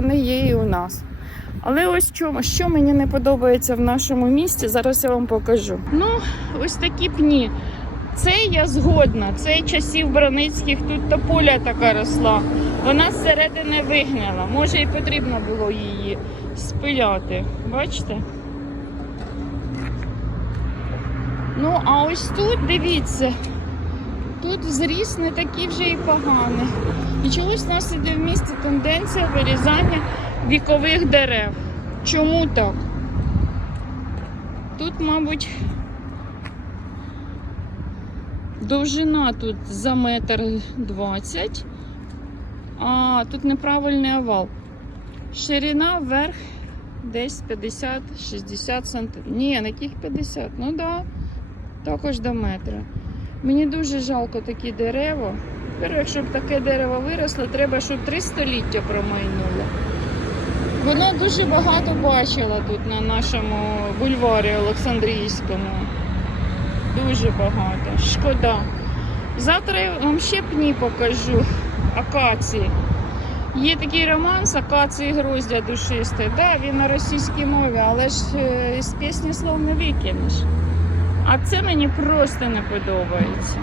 Вони є і у нас. Але ось чому, що мені не подобається в нашому місті, зараз я вам покажу. Ну, ось такі пні. Це я згодна. Це часів Браницьких тут тополя така росла. Вона зсередини вигнила. Може і потрібно було її спиляти. Бачите? Ну, а ось тут дивіться. Тут зріс не такий вже і поганий. І чогось у нас іде в місті тенденція вирізання вікових дерев. Чому так? Тут, мабуть, довжина тут за метр двадцять, а тут неправильний овал. Ширина вверх десь 50-60 сантиметрів. Ні, на яких 50? Ну так, да, також до метра. Мені дуже жалко такі дерева. Тепер, якщо б таке дерево виросло, треба, щоб три століття промайнуло. Воно дуже багато бачила тут на нашому бульварі Олександрійському. Дуже багато. Шкода. Завтра я вам ще пні покажу акації. Є такий роман з акації гроздя душисте. Да, він на російській мові, але ж е, з пісні слов не викинеш. А це мені просто не подобається.